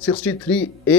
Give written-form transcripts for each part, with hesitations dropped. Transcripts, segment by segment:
63A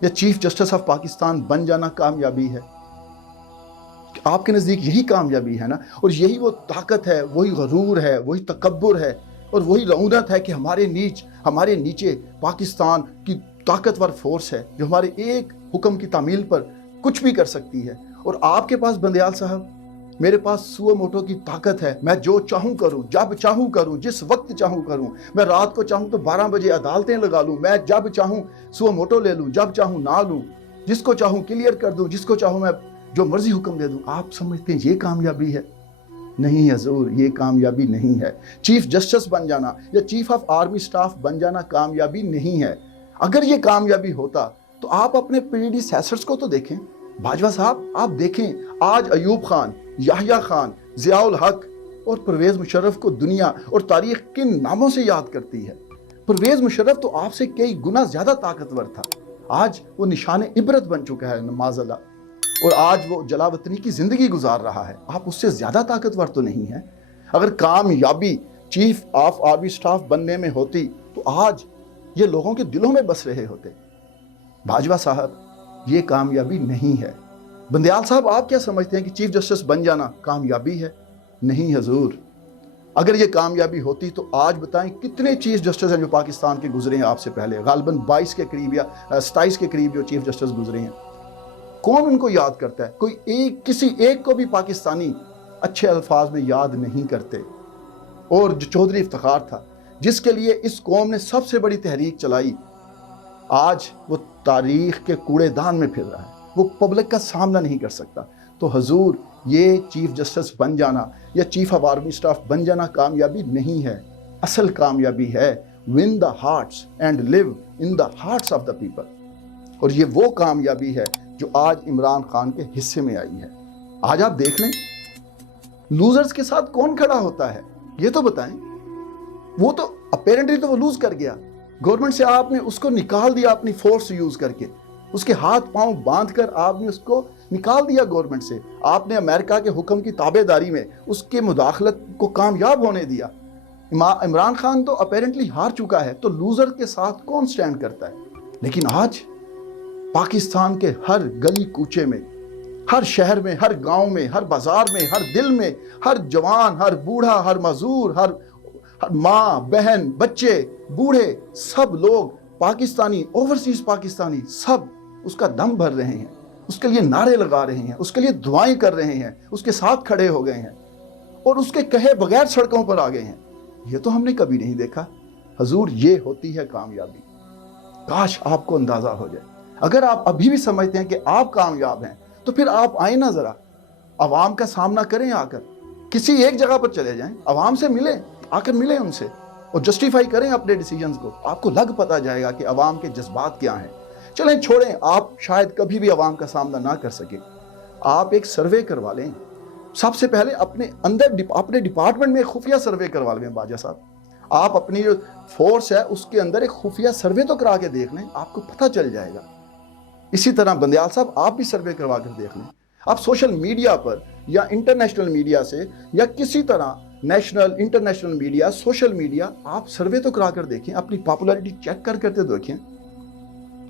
یا chief justice of Pakistan بن جانا کامیابی ہے؟ آپ کے نزدیک یہی کامیابی ہے نا؟ اور یہی وہ طاقت ہے، وہی غرور ہے، وہی تکبر ہے، اور وہی رعونت ہے کہ ہمارے نیچے پاکستان کی طاقتور فورس ہے جو ہمارے ایک حکم کی تعمیل پر کچھ بھی کر سکتی ہے۔ اور آپ کے پاس بندیال صاحب، میرے پاس سو موٹو کی طاقت ہے، میں جو چاہوں کروں، جب چاہوں کروں، جس وقت چاہوں کروں، میں رات کو چاہوں تو 12 بجے عدالتیں لگا لوں، میں جب چاہوں سو موٹو لے لوں، جب چاہوں نہ لوں، جس کو چاہوں کلیئر کر دوں، جس کو چاہوں میں جو مرضی حکم دے دوں۔ آپ سمجھتے ہیں یہ کامیابی ہے؟ نہیں حضور، یہ کامیابی نہیں ہے۔ چیف جسٹس بن جانا یا چیف آف آرمی سٹاف بن جانا کامیابی نہیں ہے۔ اگر یہ کامیابی ہوتا تو آپ اپنے پریڈیسیسرز کو تو دیکھیں۔ باجوہ صاحب آپ دیکھیں، آج ایوب خان، یحییٰ خان، ضیاء الحق اور پرویز مشرف کو دنیا اور تاریخ کن ناموں سے یاد کرتی ہے؟ پرویز مشرف تو آپ سے کئی گنا زیادہ طاقتور تھا، آج وہ نشان عبرت بن چکا ہے معاذ اللہ، اور آج وہ جلا وطنی کی زندگی گزار رہا ہے۔ آپ اس سے زیادہ طاقتور تو نہیں ہیں۔ اگر کامیابی چیف آف آرمی سٹاف بننے میں ہوتی تو آج یہ لوگوں کے دلوں میں بس رہے ہوتے۔ باجوہ صاحب یہ کامیابی نہیں ہے۔ بندیال صاحب آپ کیا سمجھتے ہیں کہ چیف جسٹس بن جانا کامیابی ہے؟ نہیں حضور، اگر یہ کامیابی ہوتی تو آج بتائیں کتنے چیف جسٹس ہیں جو پاکستان کے گزرے ہیں آپ سے پہلے، غالباً 22 کے قریب یا 27 کے قریب جو چیف جسٹس گزرے ہیں۔ کون ان کو یاد کرتا ہے؟ کوئی کسی ایک کو بھی پاکستانی اچھے الفاظ میں یاد نہیں کرتے۔ اور جو چودھری افتخار تھا، جس کے لیے اس قوم نے سب سے بڑی تحریک چلائی، آج وہ تاریخ کے کوڑے دان میں پھر رہا ہے، وہ پبلک کا سامنا نہیں کر سکتا۔ تو حضور یہ چیف جسٹس بن جانا یا چیف آف آرمی سٹاف بن جانا کامیابی نہیں ہے۔ اصل کامیابی ہے win the hearts and live in the hearts of the people، اور یہ وہ کامیابی ہے جو آج عمران خان کے حصے میں آئی ہے۔ آج آپ دیکھ لیں لوزرز کے ساتھ کون کھڑا ہوتا ہے، یہ تو بتائیں۔ وہ تو اپیرنٹلی تو وہ لوز کر گیا، گورنمنٹ سے آپ نے اس کو نکال دیا اپنی فورس یوز کر کے، اس کے ہاتھ پاؤں باندھ کر آپ نے اس کو نکال دیا گورنمنٹ سے۔ آپ نے امریکہ کے حکم کی تابع داری میں اس کے مداخلت کو کامیاب ہونے دیا۔ عمران خان تو اپیرنٹلی ہار چکا ہے، تو لوزر کے ساتھ کون سٹینڈ کرتا ہے؟ لیکن آج پاکستان کے ہر گلی کوچے میں، ہر شہر میں، ہر گاؤں میں، ہر بازار میں، ہر دل میں، ہر جوان، ہر بوڑھا، ہر معذور، ہر ماں، بہن، بچے، بوڑھے، سب لوگ پاکستانی، اوورسیز پاکستانی، سب اس کا دم بھر رہے ہیں، اس کے لیے نعرے لگا رہے ہیں، اس کے لیے دعائیں کر رہے ہیں، اس کے ساتھ کھڑے ہو گئے ہیں، اور اس کے کہے بغیر سڑکوں پر آ گئے ہیں۔ یہ تو ہم نے کبھی نہیں دیکھا۔ حضور یہ ہوتی ہے کامیابی۔ کاش آپ کو اندازہ ہو جائے۔ اگر آپ ابھی بھی سمجھتے ہیں کہ آپ کامیاب ہیں تو پھر آپ آئیں نا، ذرا عوام کا سامنا کریں، آ کر کسی ایک جگہ پر چلے جائیں، عوام سے ملیں، آ کر ملیں ان سے، اور جسٹیفائی کریں اپنے ڈیسیجنز کو۔ آپ کو لگ پتہ جائے گا کہ عوام کے جذبات کیا ہیں۔ چلیں چھوڑیں، آپ شاید کبھی بھی عوام کا سامنا نہ کر سکیں، آپ ایک سروے کروا لیں۔ سب سے پہلے اپنے اندر اپنے ڈپارٹمنٹ میں ایک خفیہ سروے کروا لیں باجا صاحب۔ آپ اپنی جو فورس ہے اس کے اندر ایک خفیہ سروے تو کرا کے دیکھ لیں، آپ کو پتہ چل جائے گا۔ اسی طرح بندیال صاحب آپ بھی سروے کروا کر دیکھ لیں۔ آپ سوشل میڈیا پر یا انٹرنیشنل میڈیا سے یا کسی طرح national international media, social media, آپ سروے تو کرا کر دیکھیں، اپنی پاپولیرٹی چیک کرتے دیکھیں،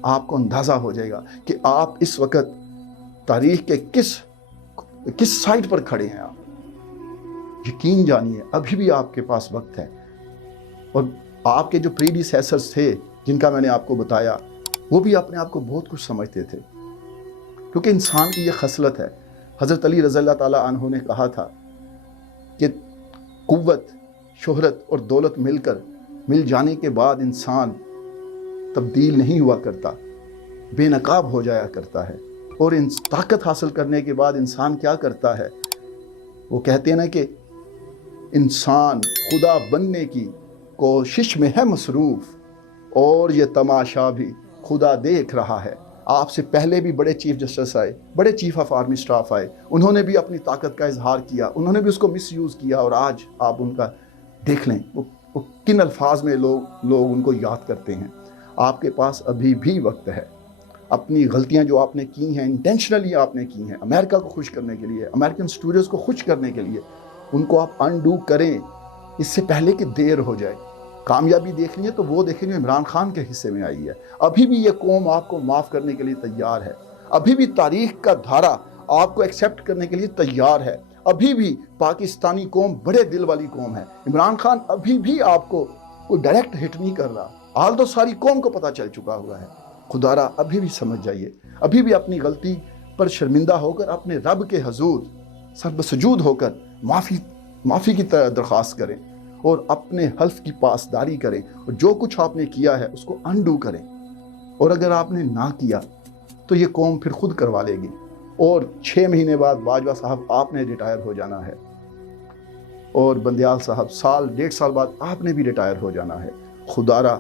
آپ کو اندازہ ہو جائے گا کہ آپ اس وقت تاریخ کے کس سائٹ پر کھڑے ہیں۔ آپ یقین جانیے ابھی بھی آپ کے پاس وقت ہے، اور آپ کے جو پریڈیسیسرز تھے جن کا میں نے آپ کو بتایا، وہ بھی اپنے آپ کو بہت کچھ سمجھتے تھے، کیونکہ انسان کی یہ خصلت ہے۔ حضرت علی رضی اللہ تعالیٰ عنہ نے کہا تھا کہ قوت، شہرت اور دولت مل جانے کے بعد انسان تبدیل نہیں ہوا کرتا، بے نقاب ہو جایا کرتا ہے، اور طاقت حاصل کرنے کے بعد انسان کیا کرتا ہے؟ وہ کہتے ہیں نا کہ انسان خدا بننے کی کوشش میں ہے مصروف، اور یہ تماشا بھی خدا دیکھ رہا ہے۔ آپ سے پہلے بھی بڑے چیف جسٹس آئے، بڑے چیف آف آرمی سٹاف آئے، انہوں نے بھی اپنی طاقت کا اظہار کیا، انہوں نے بھی اس کو مس یوز کیا، اور آج آپ ان کا دیکھ لیں وہ کن الفاظ میں لوگ ان کو یاد کرتے ہیں۔ آپ کے پاس ابھی بھی وقت ہے۔ اپنی غلطیاں جو آپ نے کی ہیں، انٹینشنلی آپ نے کی ہیں، امریکہ کو خوش کرنے کے لیے، امریکن اسٹوڈیوز کو خوش کرنے کے لیے، ان کو آپ انڈو کریں اس سے پہلے کہ دیر ہو جائے۔ کامیابی دیکھنی ہے تو وہ دیکھیں جو عمران خان کے حصے میں آئی ہے۔ ابھی بھی یہ قوم آپ کو معاف کرنے کے لیے تیار ہے، ابھی بھی تاریخ کا دھارا آپ کو ایکسیپٹ کرنے کے لیے تیار ہے، ابھی بھی پاکستانی قوم بڑے دل والی قوم ہے۔ عمران خان ابھی بھی آپ کو کوئی ڈائریکٹ ہٹ نہیں کر رہا، حال تو ساری قوم کو پتہ چل چکا ہوا ہے۔ خدا را ابھی بھی سمجھ جائیے، ابھی بھی اپنی غلطی پر شرمندہ ہو کر اپنے رب کے حضور سر بسجود ہو کر معافی کی درخواست کریں اور اپنے حلف کی پاسداری کریں، اور جو کچھ آپ نے کیا ہے اس کو انڈو کریں۔ اور اگر آپ نے نہ کیا تو یہ قوم پھر خود کروا لے گی، اور 6 مہینے بعد باجوہ صاحب آپ نے ریٹائر ہو جانا ہے، اور بندیال صاحب 1.5 سال بعد آپ نے بھی ریٹائر ہو جانا ہے۔ خدا را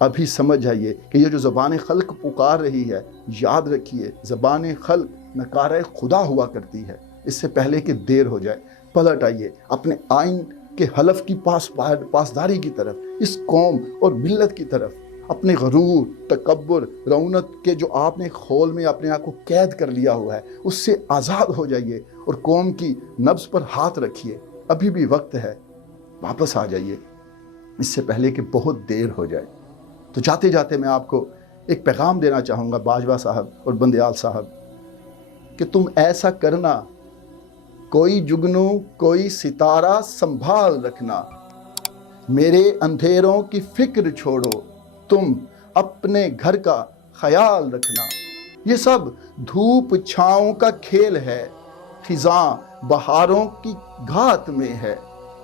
ابھی سمجھ جائیے کہ یہ جو زبان خلق پکار رہی ہے، یاد رکھیے زبان خلق نکارہ خدا ہوا کرتی ہے۔ اس سے پہلے کہ دیر ہو جائے پلٹ آئیے اپنے آئین کے حلف کی پاسداری کی طرف، اس قوم اور ملت کی طرف۔ اپنے غرور، تکبر، رعونت کے جو آپ نے خول میں اپنے آپ کو قید کر لیا ہوا ہے، اس سے آزاد ہو جائیے اور قوم کی نبض پر ہاتھ رکھیے۔ ابھی بھی وقت ہے، واپس آ جائیے اس سے پہلے کہ بہت دیر ہو جائے۔ تو جاتے جاتے میں آپ کو ایک پیغام دینا چاہوں گا باجوہ صاحب اور بندیال صاحب، کہ تم ایسا کرنا، کوئی جگنو کوئی ستارہ سنبھال رکھنا، میرے اندھیروں کی فکر چھوڑو، تم اپنے گھر کا خیال رکھنا۔ یہ سب دھوپ چھاؤں کا کھیل ہے، خزاں بہاروں کی گھات میں ہے،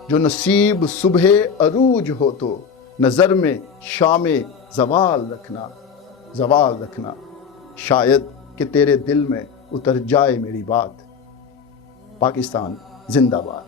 جو نصیب صبح عروج ہو تو نظر میں شام زوال رکھنا، شاید کہ تیرے دل میں اتر جائے میری بات۔ پاکستان زندہ باد۔